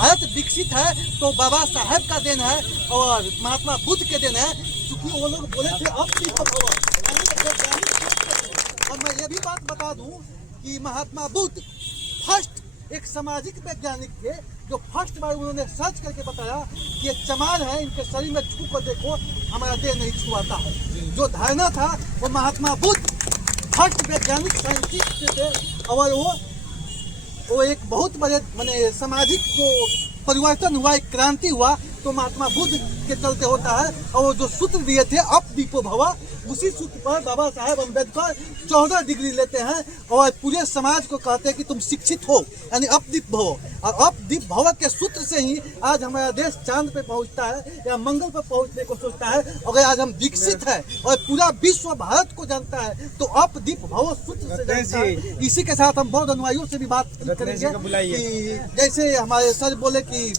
भारत विकसित है तो बाबा साहब का देन है और महात्मा बुद्ध के देन है, क्योंकि वो लोग बोले थे अब दीप भव। और मैं ये भी बात बता दूं कि महात्मा बुद्ध फर्स्ट एक सामाजिक वैज्ञानिक थे, जो फर्स्ट बार उन्होंने सर्च करके बताया कि ये चमार है, इनके शरीर में छू कर देखो हमारा देह नहीं छुआता है। जो धारणा था वो महात्मा बुद्ध फर्स्ट वैज्ञानिक साइंटिस्ट थे, और वो एक बहुत बड़े माने सामाजिक जो परिवर्तन हुआ, एक क्रांति हुआ, तो महात्मा बुद्ध के चलते होता है। और वो जो सूत्र दिए थे अप दीपो भव, उसी सूत्र पर बाबा साहेब अम्बेडकर 14 डिग्री लेते हैं और पूरे समाज को कहते हैं कि तुम शिक्षित हो, यानी अपदीप भव। और अपदीप भव के सूत्र से ही आज हमारा देश चांद पे पहुंचता है या मंगल पर पहुंचने को सोचता है। अगर आज हम विकसित है और पूरा विश्व भारत को जानता है तो अपदीप भव सूत्र से जानता है। इसी के साथ हम बौद्ध अनुयायियों से भी बात करेंगे कि जैसे हमारे सर बोले कि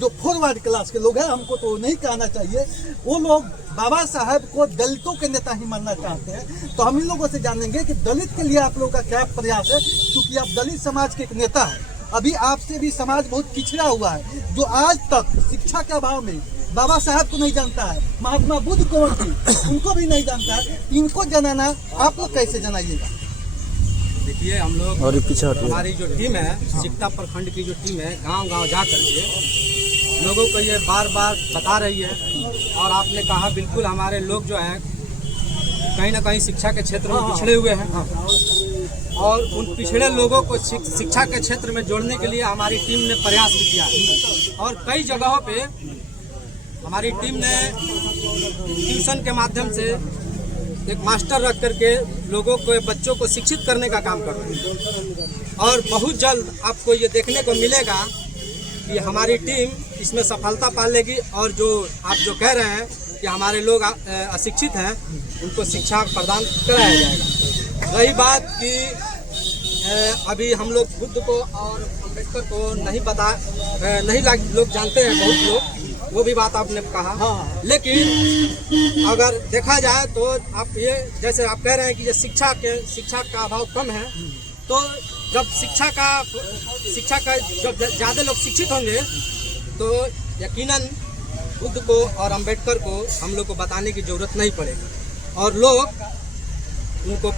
जो फॉरवर्ड क्लास के लोग हैं, हमको तो नहीं कहना चाहिए, वो लोग बाबा साहब को दलितों के नेता ही मानना चाहते हैं। तो हम इन लोगों से जानेंगे कि दलित के लिए आप लोगों का क्या प्रयास है, क्योंकि आप दलित समाज के एक नेता हैं। अभी आपसे भी समाज बहुत पिछड़ा हुआ है, जो आज तक शिक्षा के अभाव में बाबा साहब को नहीं जानता है, महात्मा बुद्ध कौन थी उनको भी नहीं जानता है। इनको जनाना आप लोग कैसे जनाइएगा? देखिए, हम लोग और हमारी जो टीम है, सिकटा प्रखंड की जो टीम है, गांव-गांव जा करके लोगों को ये बार बार बता रही है। और आपने कहा बिल्कुल, हमारे लोग जो हैं कहीं ना कहीं शिक्षा के क्षेत्र में पिछड़े हुए हैं, और उन पिछड़े लोगों को शिक्षा के क्षेत्र में जोड़ने के लिए हमारी टीम ने प्रयास भी किया है। और कई जगहों पे हमारी टीम ने ट्यूशन के माध्यम से एक मास्टर रख करके लोगों को, बच्चों को शिक्षित करने का काम कर रहे हैं। और बहुत जल्द आपको ये देखने को मिलेगा कि हमारी टीम इसमें सफलता पा लेगी। और जो आप जो कह रहे हैं कि हमारे लोग अशिक्षित हैं, उनको शिक्षा प्रदान कराया जाएगा। रही बात कि अभी हम लोग बुद्ध को और अम्बेडकर को नहीं लोग जानते हैं, बहुत लोग, वो भी बात आपने कहा। लेकिन अगर देखा जाए तो आप ये जैसे आप कह रहे हैं कि ये शिक्षा का अभाव कम है, तो जब शिक्षा का जब ज़्यादा लोग शिक्षित होंगे तो यकीनन बुद्ध को और अम्बेडकर को हम लोग को बताने की ज़रूरत नहीं पड़ेगी, और लोग उनको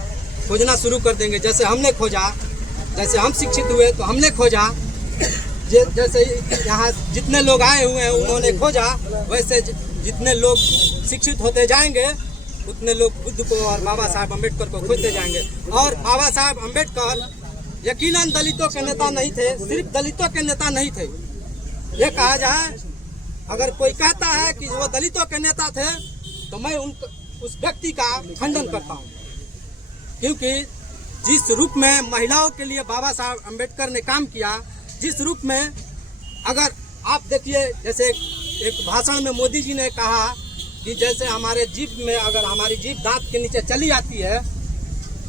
खोजना शुरू कर देंगे। जैसे हमने खोजा, जैसे हम शिक्षित हुए तो हमने खोजा, जैसे यहाँ जितने लोग आए हुए हैं उन्होंने खोजा, वैसे जितने लोग शिक्षित होते जाएंगे उतने लोग बुद्ध को और बाबा साहब अम्बेडकर को खोजते जाएंगे। और बाबा साहब अम्बेडकर यकीनन दलितों के नेता नहीं थे, सिर्फ दलितों के नेता नहीं थे। ये कहा जाए, अगर कोई कहता है कि वो दलितों के नेता थे तो मैं उस व्यक्ति का खंडन करता हूँ, क्योंकि जिस रूप में महिलाओं के लिए बाबा साहब अम्बेडकर ने काम किया, जिस रूप में, अगर आप देखिए, जैसे एक भाषण में मोदी जी ने कहा कि जैसे हमारे जीभ में, अगर हमारी जीभ दांत के नीचे चली जाती है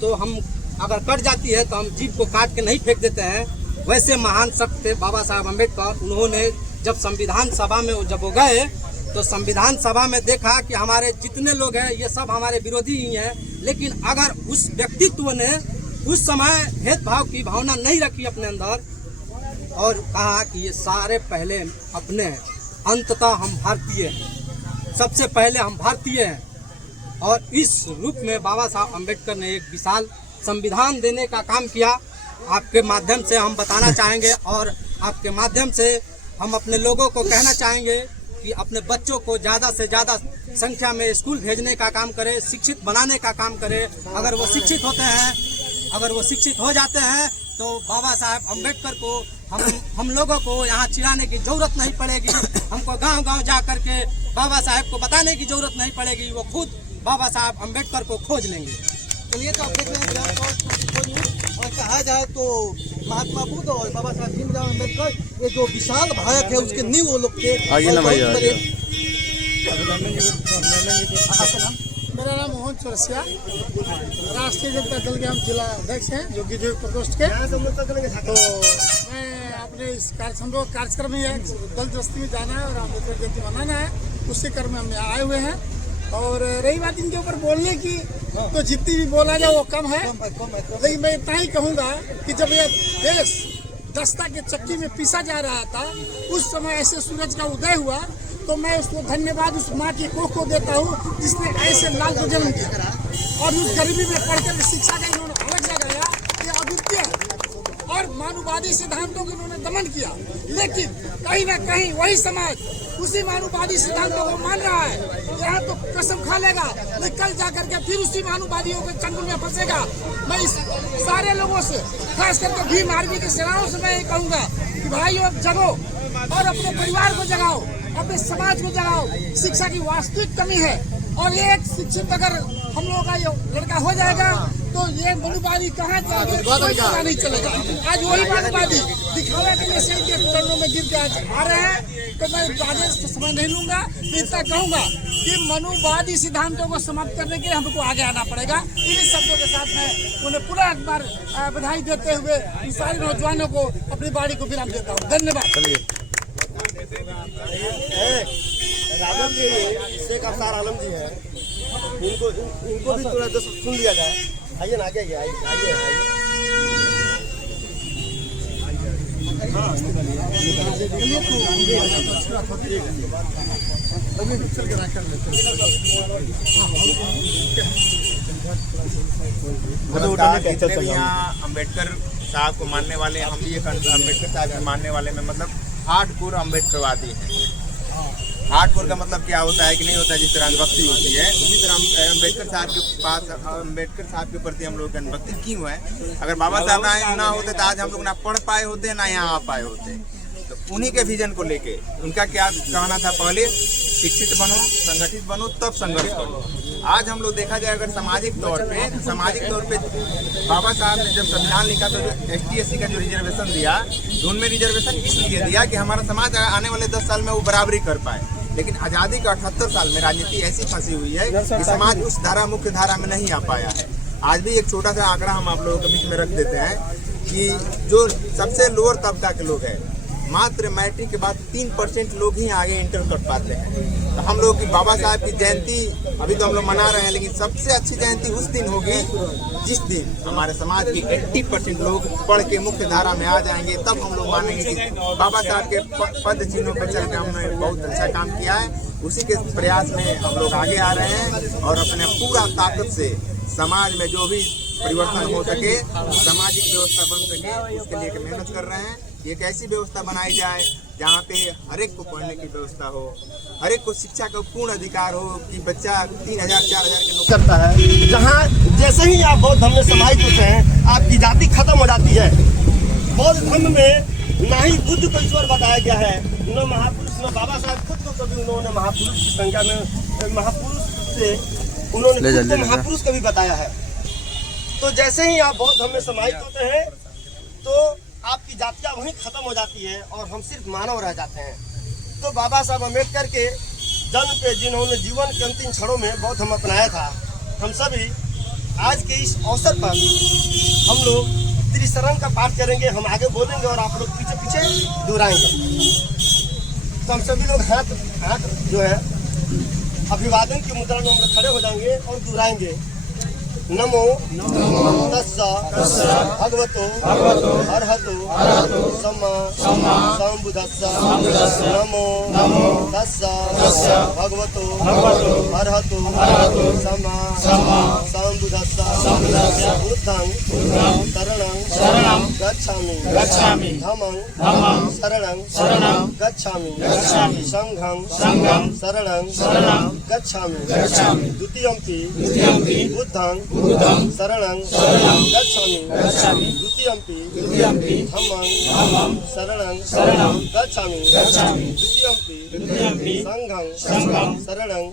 तो हम, अगर कट जाती है तो हम जीभ को काट के नहीं फेंक देते हैं, वैसे महान शख्स थे बाबा साहब अम्बेडकर। उन्होंने जब संविधान सभा में जब वो गए तो संविधान सभा में देखा कि हमारे जितने लोग हैं ये सब हमारे विरोधी ही हैं, लेकिन अगर उस व्यक्तित्व ने उस समय भेदभाव की भावना नहीं रखी अपने अंदर, और कहा कि ये सारे पहले अपने हैं, अंततः हम भारतीय हैं, सबसे पहले हम भारतीय हैं। और इस रूप में बाबा साहब अम्बेडकर ने एक विशाल संविधान देने का काम किया। आपके माध्यम से हम बताना चाहेंगे, और आपके माध्यम से हम अपने लोगों को कहना चाहेंगे कि अपने बच्चों को ज़्यादा से ज़्यादा संख्या में स्कूल भेजने का काम करें, शिक्षित बनाने का काम करें। अगर वो शिक्षित होते हैं, अगर वो शिक्षित हो जाते हैं तो बाबा साहब अम्बेडकर को हम लोगों को यहाँ चिढ़ाने की जरूरत नहीं पड़ेगी। हमको गांव-गांव जा करके बाबा साहब को बताने की जरूरत नहीं पड़ेगी, वो खुद बाबा साहब अम्बेडकर को खोज लेंगे। चलिए, तो आप देख रहे हैं, और कहा जाए तो महात्मा बुद्ध और बाबा साहब भीमराव अम्बेडकर, ये जो विशाल भारत है उसके नींव वो लोग थे। मेरा नाम मोहन चौरसिया, राष्ट्रीय जनता दल के हम जिला अध्यक्ष हैं, जो गिरधर प्रकोष्ठ के। तो मैं अपने इस कार्यक्रम में दल दस्ती में जाना है और अम्बेडकर जयंती मनाना है, उसी क्रम में हम यहाँ आए हुए हैं। और रही बात इनके ऊपर बोलने की, तो जितनी भी बोला जाए वो कम है, लेकिन मैं इतना ही कहूँगा कि जब ये देश दस्ता के चक्की में पीसा जा रहा था, उस समय ऐसे सूरज का उदय हुआ, तो मैं उसको धन्यवाद उस माँ की कोख को देता हूँ जिसने ऐसे लाल को जन्म दिया और उस गरीबी में पढ़कर शिक्षा का इन्होंने अलग जगाया, ये अद्वितीय है और मानववादी सिद्धांतों को इन्होंने दमन किया। लेकिन कहीं ना कहीं वही समाज उसी मानववादी सिद्धांतों को मान रहा है, यहाँ तो कसम खा लेगा, लेकिन कल जाकर के फिर उसी मानववादियों के चंगुल में फंसेगा। मैं इस सारे लोगों से, खास करके भीम आर्मी के सेनाओं से मैं ये कहूँगा कि भाइयों जगो और अपने परिवार को जगाओ, अपने समाज को जगाओ। शिक्षा की वास्तविक कमी है और एक शिक्षित अगर हम लोगों का ये लड़का हो जाएगा तो ये मानववादी कहाँ जाएंगे, कोई पता नहीं चलेगा। आज वही मानववादी दिखावे के लिए सही के चरणों में गिर के आज आ रहे हैं, तो मैं ज्यादा समय नहीं लूंगा, इतना कहूंगा कि मानववादी सिद्धांतों को समाप्त करने के लिए हमको आगे आना पड़ेगा। इन्हीं शब्दों के साथ मैं उन्हें पुनः एक बार बधाई देते हुए इन सारे नौजवानों को अपनी बाड़ी को विराम देता हूँ। धन्यवाद। राजन जी शेख अफसार आलम जी हैं, इनको भी थोड़ा सुन लिया जाए। आइए ना, आगे आइए। जितने भी यहाँ अम्बेडकर साहब को मानने वाले, हम भी एक अम्बेडकर साहब को मानने वाले में मतलब हार्डकोर अम्बेडकरवादी हैं। हार्डकोर का मतलब क्या होता है कि नहीं होता है, जिस तरह अनुभक्ति होती है उसी तरह अम्बेडकर साहब के पास, अम्बेडकर साहब के प्रति हम लोग की अनुभक्ति क्यों है। अगर बाबा साहब ना होते तो आज हम लोग ना पढ़ पाए होते, ना यहाँ आ पाए होते। तो उन्हीं के विजन को लेके उनका क्या कहना था, पहले शिक्षित बनो, संगठित बनो, तब संघर्ष करो। आज हम लोग देखा जाए अगर सामाजिक तौर पे बाबा साहब ने जब संविधान लिखा तो ST/SC का जो रिजर्वेशन दिया, तो उनमें रिजर्वेशन इसलिए दिया कि हमारा समाज आने वाले 10 साल में वो बराबरी कर पाए। लेकिन आज़ादी के 78 साल में राजनीति ऐसी फंसी हुई है कि समाज उस मुख्य धारा में नहीं आ पाया है। आज भी एक छोटा सा आंकड़ा हम आप लोगों के बीच में रख देते हैं कि जो सबसे लोअर तबका के लोग हैं, मात्र मैट्रिक के बाद 3% लोग ही आगे इंटर कर पाते हैं। तो हम लोग की बाबा साहब की जयंती अभी तो हम लोग मना रहे हैं, लेकिन सबसे अच्छी जयंती उस दिन होगी जिस दिन हमारे समाज की 80% लोग पढ़ के मुख्य धारा में आ जाएंगे। तब हम लोग मानेंगे कि बाबा साहब के पद चिन्हों पर चल के हमने बहुत अच्छा काम किया है। उसी के प्रयास में हम लोग आगे आ रहे हैं और अपने पूरा ताकत से समाज में जो भी परिवर्तन हो सके, सामाजिक व्यवस्था बन सके, उसके लिए मेहनत कर रहे हैं। एक ऐसी व्यवस्था बनाई जाए जहाँ पे हर एक को पढ़ने की व्यवस्था हो, हर एक को शिक्षा का पूर्ण अधिकार हो कि बच्चा 3000-4000 के लोग करता है। जहाँ जैसे ही आप बौद्ध धर्म में समाहित होते हैं, आपकी जाति खत्म हो जाती है। बौद्ध धर्म में ना ही बुद्ध को ईश्वर बताया गया है, न महापुरुष, न बाबा साहब खुद को कभी उन्होंने महापुरुष की संख्या में महापुरुष से उन्होंने खुद को महापुरुष कभी बताया है। तो जैसे ही आप बौद्ध धर्म में समाहित होते हैं तो आपकी जातियाँ वहीं खत्म हो जाती है और हम सिर्फ मानव रह जाते हैं। तो बाबा साहब अम्बेडकर के जन्म पे जिन्होंने जीवन के अंतिम क्षणों में बौद्ध धर्म अपनाया था, हम सभी आज के इस अवसर पर हम लोग त्रिशरण का पाठ करेंगे। हम आगे बोलेंगे और आप लोग पीछे पीछे दोहराएंगे। तो हम सभी लोग हाथ जो है अभिवादन की मुद्रा में हम लोग खड़े हो जाएंगे और दोहराएंगे। नमो तस्सा भगवतो अरहतो सम्मा संबुद्धस्सा। नमो तस्सा भगवतो अरहतो सम्मा संबुद्धस्सा। बुद्धं शरणं गच्छामि, धम्मं शरणं गच्छामि, संघं शरणं गच्छामि। द्वितीयंपि बुद्धं शरणं गच्छामि, द्वितीयंपि धम्मं शरणं गच्छामि, तृतीयंपि संघं शरणं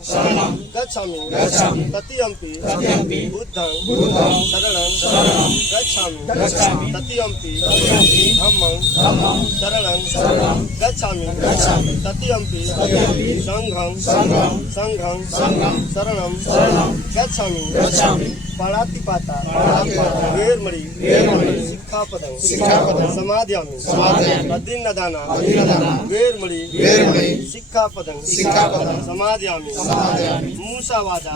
गच्छामि, तृतीयंपि बुद्धं शरणं गच्छामि, तृतीयंपि धम्मं शरणं गच्छामि, तृतीयंपि संघं शरणं गच्छामि। पाणातिपाता वेरमणि शिक्षा सिक्खापदं समादयामि अदीन्नदाना वेरमणि सिक्खापदं समादयामि मूसावादा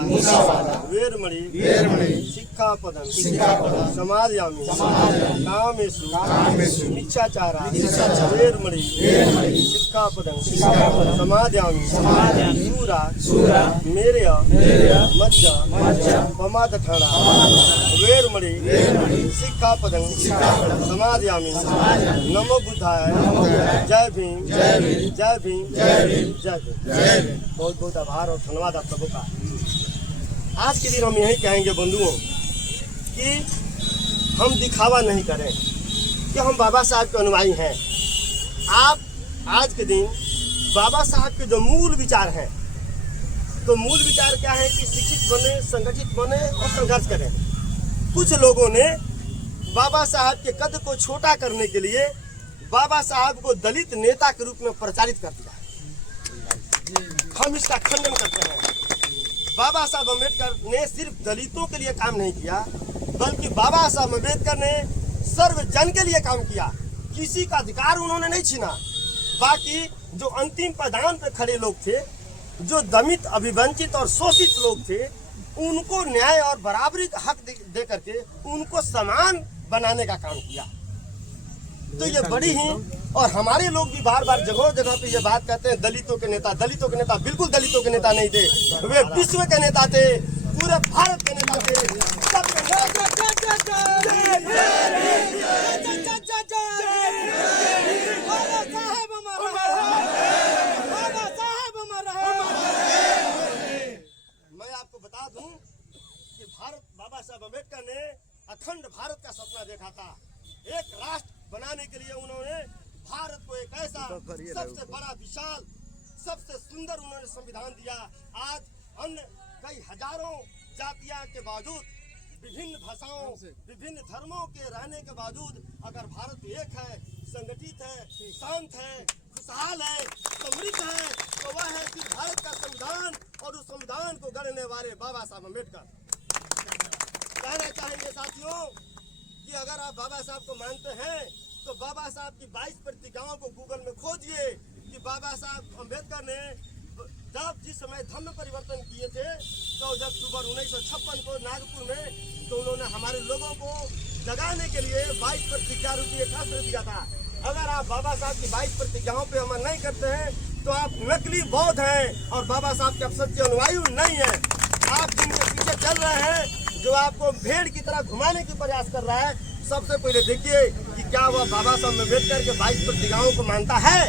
वेरमणि सिक्खापदं समादयामि कामेषु मिच्छाचारा वेरमणि सिक्खापदं समादयामि सूरा मेरय मज्जा पमादठाना वेरमणि सिक्खापदं समादयामि नमो बुद्धाय जय भीम जय भीम जय भीम। बहुत बहुत आभार और धन्यवाद आप सबों का। आज के दिन हम यही कहेंगे बंधुओं कि हम दिखावा नहीं करें कि हम बाबा साहब के अनुयायी हैं। आप आज के दिन बाबा साहब के जो मूल विचार हैं, तो मूल विचार क्या है कि शिक्षित बने, संगठित बने और संघर्ष करें। कुछ लोगों ने बाबा साहब के कद को छोटा करने के लिए बाबा साहब को दलित नेता के रूप में प्रचारित कर दिया। हम इसका खंडन करते हैं। बाबा साहब अम्बेडकर ने सिर्फ दलितों के लिए काम नहीं किया, बल्कि बाबा साहब अम्बेडकर ने सर्व जन के लिए काम किया। किसी का अधिकार उन्होंने नहीं छीना। बाकी जो अंतिम पायदान पर खड़े लोग थे, जो दमित, अभिवंचित और शोषित लोग थे, उनको न्याय और बराबरी का हक दे करके उनको समान बनाने का काम किया। तो ये बड़ी ही, और हमारे लोग भी बार बार जगह जगह पे ये बात कहते हैं दलितों के नेता। दलितों के नेता बिल्कुल दलितों के नेता नहीं थे, वे विश्व के नेता थे, पूरे भारत के नेता थे, सबके नेता मैं आपको बता दूं कि बाबा साहब अम्बेडकर ने अखंड भारत का सपना देखा था। एक राष्ट्र बनाने के लिए उन्होंने भारत को एक ऐसा सबसे बड़ा, विशाल, सबसे सुंदर उन्होंने संविधान दिया। आज अन्य कई हजारों जातियों के बावजूद, विभिन्न भाषाओं, विभिन्न धर्मों के रहने के बावजूद अगर भारत एक है, संगठित है, शांत है, खुशहाल है, समृद्ध है, तो वह है कि भारत का संविधान और उस संविधान को गढ़ने वाले बाबा साहब अम्बेडकर। कहना चाहेंगे साथियों कि अगर आप बाबा साहब को मानते हैं तो बाबा साहब की 22 प्रतिज्ञाओं को गूगल में खोजिए कि बाबा साहब अम्बेडकर ने जब जिस समय धर्म परिवर्तन किए थे 14 अक्टूबर 1956 को नागपुर में, तो उन्होंने हमारे लोगों को जगाने के लिए 22 प्रतिज्ञा रूपी एक अस्त्र दिया था। अगर आप बाबा साहब की 22 प्रतिज्ञाओं पे अमल नहीं करते हैं तो आप नकली बौद्ध हैं और बाबा साहब के सच्चे अनुयायी नहीं है। आप जिनके पीछे चल रहे हैं, जो आपको भेड़ की तरह घुमाने की प्रयास कर रहा है, सबसे पहले देखिए कि क्या वह बाबा साहब अम्बेडकर के 22 प्रतिज्ञाओं को मानता है।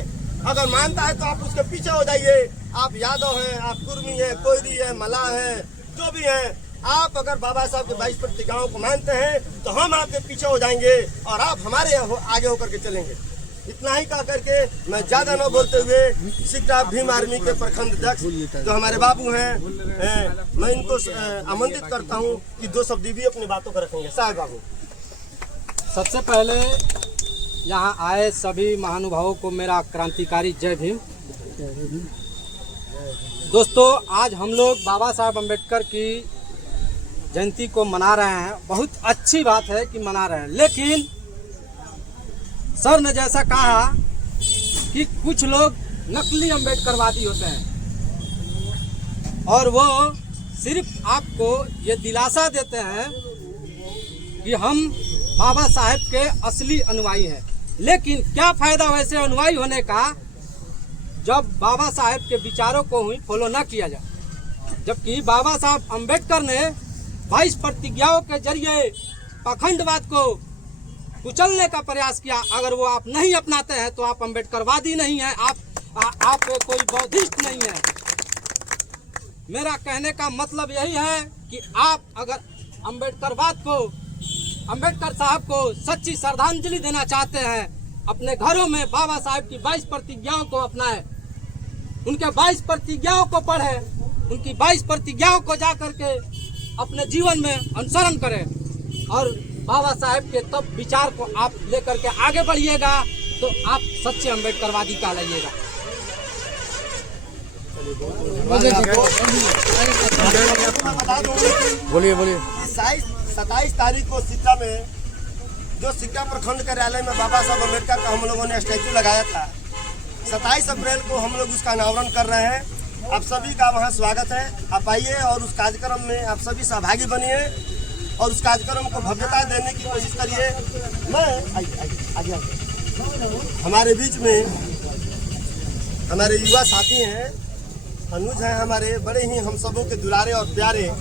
अगर मानता है तो आप उसके पीछे हो जाइए। आप यादव हैं, आप कुर्मी हैं, कोयरी है, मलाह है, जो भी हैं, आप अगर बाबा साहब के 22 प्रतिज्ञाओं को मानते हैं तो हम आपके पीछे हो जाएंगे और आप हमारे आगे होकर के चलेंगे। इतना ही कह करके मैं ज्यादा न बोलते हुए सिक्का भीम आर्मी के प्रखंड अध्यक्ष जो हमारे बाबू हैं, मैं इनको आमंत्रित करता हूं कि 2 शब्द भी अपनी बातों को रखेंगे। साहब बाबू। सबसे पहले यहाँ आए सभी महानुभावों को मेरा क्रांतिकारी जय भीम। दोस्तों, आज हम लोग बाबा साहब अम्बेडकर की जयंती को मना रहे हैं। बहुत अच्छी बात है कि मना रहे हैं, लेकिन सर ने जैसा कहा कि कुछ लोग नकली अम्बेडकरवादी होते हैं और वो सिर्फ आपको ये दिलासा देते हैं कि हम बाबा साहब के असली अनुयायी हैं। लेकिन क्या फायदा वैसे अनुयायी होने का जब बाबा साहब के विचारों को ही फॉलो न किया जाए। जबकि बाबा साहब अम्बेडकर ने 22 प्रतिज्ञाओं के जरिए पाखंडवाद को कुचलने का प्रयास किया। अगर वो आप नहीं अपनाते हैं तो आप अम्बेडकरवादी नहीं हैं, आप कोई बौद्धिस्ट नहीं है। मेरा कहने का मतलब यही है कि आप अगर अम्बेडकरवाद को, अम्बेडकर साहब को सच्ची श्रद्धांजलि देना चाहते हैं, अपने घरों में बाबा साहब की 22 प्रतिज्ञाओं को अपनाएं, उनके 22 प्रतिज्ञाओं को पढ़ें, उनकी 22 प्रतिज्ञाओं को जा करके अपने जीवन में अनुसरण करें और बाबा साहब के तब विचार को आप लेकर के आगे बढ़िएगा तो आप सच्चे अम्बेडकरवादी कहलाइएगा। बोलिए 27 तारीख को सिक्का में जो सिक्का प्रखंड कार्यालय में बाबा साहब अम्बेडकर का हम लोगों ने स्टैचू लगाया था, 27 अप्रैल को हम लोग उसका अनावरण कर रहे हैं। आप सभी का वहाँ स्वागत है। आप आइए और उस कार्यक्रम में आप सभी सहभागी बनिए और उस कार्यक्रम को भव्यता देने की कोशिश करिए। आगे हमारे बीच में हमारे युवा साथी हैं, अनुज हैं, हमारे बड़े ही हम सबों के दुलारे और प्यारे,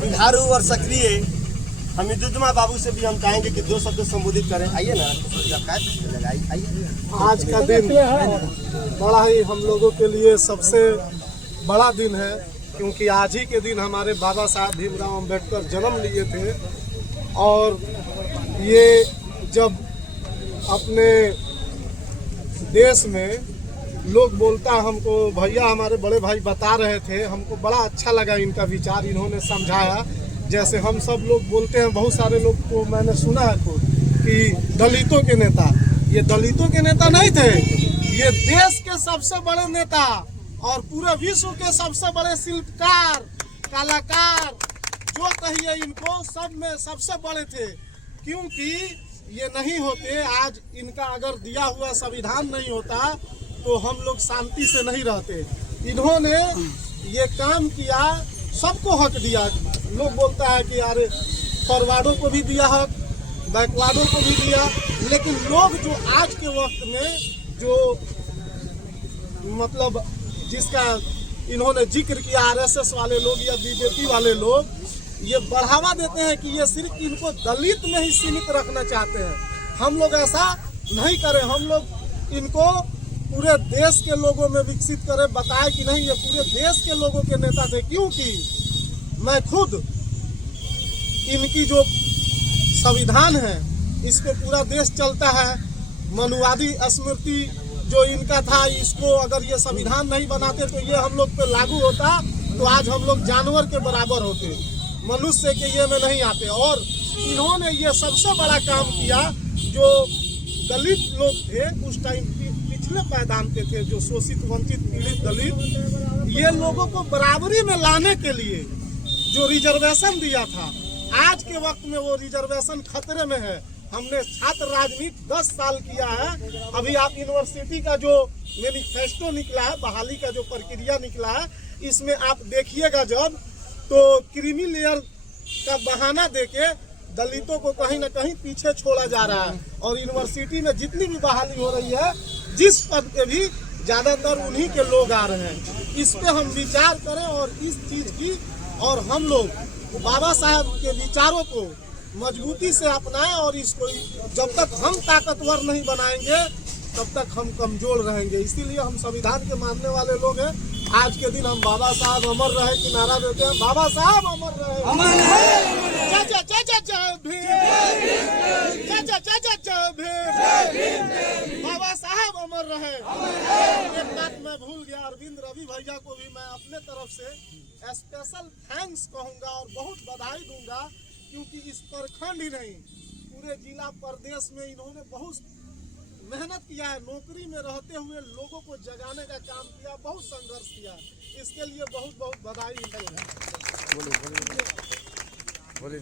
जुझारू और सक्रिय हमीदुज्जमा बाबू से भी हम चाहेंगे कि 2 शब्द संबोधित करें। आइए ना, आइए। आज का दिन बड़ा ही हम लोगों के लिए सबसे बड़ा दिन है, क्योंकि आज ही के दिन हमारे बाबा साहब भीमराव अंबेडकर जन्म लिए थे। और ये जब अपने देश में लोग बोलता हमको, भैया हमारे बड़े भाई बता रहे थे, हमको बड़ा अच्छा लगा इनका विचार, इन्होंने समझाया। जैसे हम सब लोग बोलते हैं, बहुत सारे लोग को मैंने सुना है खुद कि दलितों के नेता, ये दलितों के नेता नहीं थे, ये देश के सबसे बड़े नेता और पूरे विश्व के सबसे बड़े शिल्पकार, कलाकार, जो कहिए इनको, सब में सबसे बड़े थे। क्योंकि ये नहीं होते, आज इनका अगर दिया हुआ संविधान नहीं होता तो हम लोग शांति से नहीं रहते। इन्होंने ये काम किया, सबको हक दिया। लोग बोलता है कि यार फॉरवर्डों को भी दिया हक, बैकवर्डों को भी दिया, लेकिन लोग जो आज के वक्त में जो मतलब जिसका इन्होंने जिक्र किया, आरएसएस वाले लोग या बीजेपी वाले लोग, ये बढ़ावा देते हैं कि ये सिर्फ इनको दलित में ही सीमित रखना चाहते हैं। हम लोग ऐसा नहीं करें, हम लोग इनको पूरे देश के लोगों में विकसित करें, बताए कि नहीं ये पूरे देश के लोगों के नेता थे। क्योंकि मैं खुद इनकी जो संविधान है इस पे पूरा देश चलता है। मनुवादी स्मृति जो इनका था, इसको अगर ये संविधान नहीं बनाते तो ये हम लोग पे लागू होता तो आज हम लोग जानवर के बराबर होते, मनुष्य के ये में नहीं आते। और इन्होंने ये सबसे बड़ा काम किया, जो दलित लोग थे उस टाइम पिछले पायदान के थे, जो शोषित वंचित पीड़ित दलित, ये लोगों को बराबरी में लाने के लिए जो रिजर्वेशन दिया था, आज के वक्त में वो रिजर्वेशन खतरे में है। हमने छात्र राजनीति 10 साल किया है। अभी आप यूनिवर्सिटी का जो मैनिफेस्टो निकला है, बहाली का जो प्रक्रिया निकला है, इसमें आप देखिएगा जब, तो क्रीमी लेयर का बहाना देके दलितों को कहीं ना कहीं पीछे छोड़ा जा रहा है। और यूनिवर्सिटी में जितनी भी बहाली हो रही है, जिस पद पे भी ज़्यादातर उन्हीं के लोग आ रहे हैं। इस पे हम विचार करें और इस चीज़ की, और हम लोग बाबा साहब के विचारों को मजबूती से अपनाएं। और इसको जब तक हम ताकतवर नहीं बनाएंगे तब तक हम कमजोर रहेंगे। इसीलिए हम संविधान के मानने वाले लोग हैं। आज के दिन हम बाबा साहब अमर रहे की नारा देते हैं, बाबा साहब अमर रहे, अमर रहे। जय जय जय जय जय भीम, जय जय जय जय जय भीम, बाबा साहब अमर रहे। एक बात मैं भूल गया, अरविंद रवि भैया को भी मैं अपने तरफ से स्पेशल थैंक्स कहूँगा और बहुत बधाई दूंगा, क्योंकि इस प्रखंड ही नहीं पूरे जिला प्रदेश में इन्होंने बहुत मेहनत किया है। नौकरी में रहते हुए लोगों को जगाने का काम किया, बहुत संघर्ष किया। इसके लिए बहुत बहुत बधाई है। बोलिए।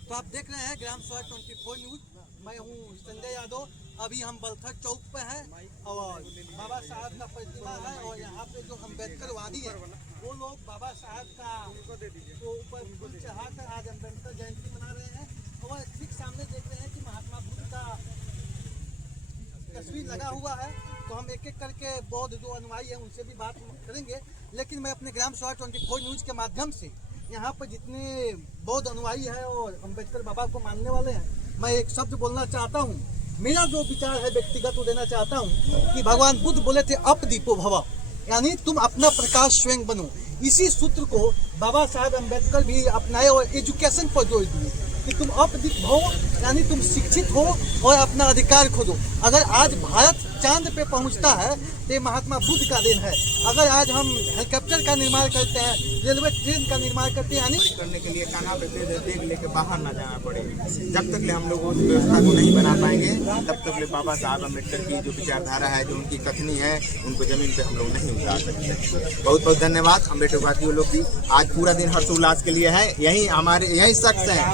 तो आप देख रहे हैं ग्राम सभा 24 न्यूज। मैं हूँ संजय यादव। अभी हम बलथक चौक पे हैं और बाबा साहब का प्रतिमा है, और यहाँ पे जो अम्बेडकर वादी है वो लोग बाबा साहब का ऊपर फूल चढ़ाकर आज अम्बेडकर जयंती मना रहे हैं। और ठीक सामने देख रहे हैं कि महात्मा बुद्ध का तस्वीर लगा हुआ है। तो हम एक एक करके बौद्ध जो अनुयायी है उनसे भी बात करेंगे, लेकिन मैं अपने ग्राम सभा 24 न्यूज के माध्यम से यहाँ पर जितने बौद्ध अनुयायी है और अम्बेडकर बाबा को मानने वाले हैं, मैं एक शब्द बोलना चाहता हूँ। मेरा जो विचार है व्यक्तिगत वो देना चाहता हूँ कि भगवान बुद्ध बोले थे अप दीपो भव, यानी तुम अपना प्रकाश स्वयं बनो। इसी सूत्र को बाबा साहब अम्बेडकर भी अपनाए और एजुकेशन पर जोर दिए कि तुम अपदीप भव, यानी तुम शिक्षित हो और अपना अधिकार खोजो। अगर आज भारत चांद पे पहुंचता है तो ये महात्मा बुद्ध का दिन है। अगर आज हम हेलीकॉप्टर का निर्माण करते हैं, रेलवे ट्रेन का निर्माण करते हैं, यानी करने के लिए कान्हा पे देख लेके बाहर ना जाना पड़े। जब तक ले हम लोग उस व्यवस्था को नहीं बना पाएंगे तब तक ले बाबा साहब अम्बेडकर की जो विचारधारा है, जो उनकी कथनी है, उनको जमीन पे हम लोग नहीं उतार सकते। बहुत बहुत धन्यवाद अम्बेडकरवादियों लोग की। आज पूरा दिन हर्षोल्लास के लिए है। यही शख्स हैं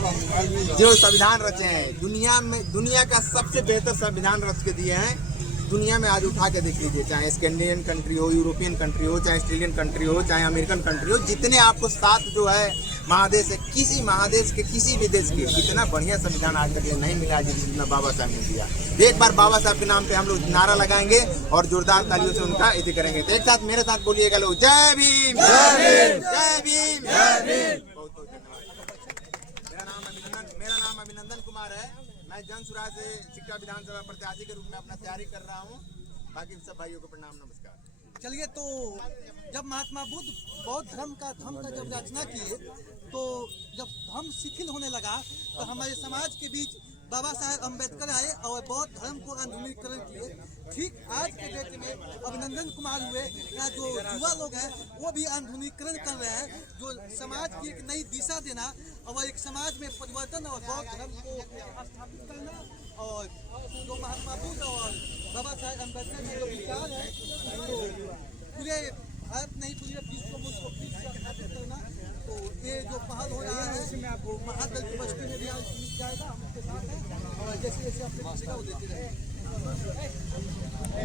जो संविधान रचे हैं, दुनिया का सबसे बेहतर संविधान रच के दिए हैं। दुनिया में आज उठा के देख लीजिए, चाहे स्कैंडिनेवियन कंट्री हो, यूरोपियन कंट्री हो, चाहे ऑस्ट्रेलियन कंट्री हो, चाहे अमेरिकन कंट्री हो, जितने आपको साथ जो है महादेश है, किसी महादेश के किसी भी देश के इतना बढ़िया संविधान आज तक नहीं मिला जितना बाबा साहब ने दिया। एक बार बाबा साहब के नाम पे हम लोग नारा लगाएंगे और जोरदार तालियों से उनका इति करेंगे। तो एक साथ मेरे साथ बोलिएगा लोग, जय भीम, जय भीम, जय भीम, जय भीम। बहुत बहुत धन्यवाद। मेरा नाम अभिनंदन कुमार है। मैं जन सुराज से सिक्का विधानसभा प्रत्याशी के रूप में अपना तैयारी कर रहा हूँ। बाकी सब भाइयों को प्रणाम, नमस्कार। चलिए, तो जब महात्मा बुद्ध बौद्ध धर्म का जब रचना किए, तो जब धर्म शिथिल होने लगा तो हमारे समाज के बीच बाबा साहेब अम्बेडकर आए और बौद्ध धर्म को आधुनिकीकरण किए। ठीक आज के डेट में अभिनंदन कुमार हुए या जो युवा लोग हैं वो भी आधुनिकीकरण कर रहे हैं, जो समाज की एक नई दिशा देना और एक समाज में परिवर्तन और बौद्ध धर्म को स्थापित करना, और जो महात्मा बुद्ध और बाबा साहेब अम्बेडकर के जो विचार है तो पूरे भारत नहीं पूरे विश्व में उसको फिर से स्थापित करना। तो ये जो पहल हो रहा है वो महादल की बस्ती में भी आज मिल जाएगा, हम उसके साथ हैं और जैसे जैसे अपने वो देते रहेंगे।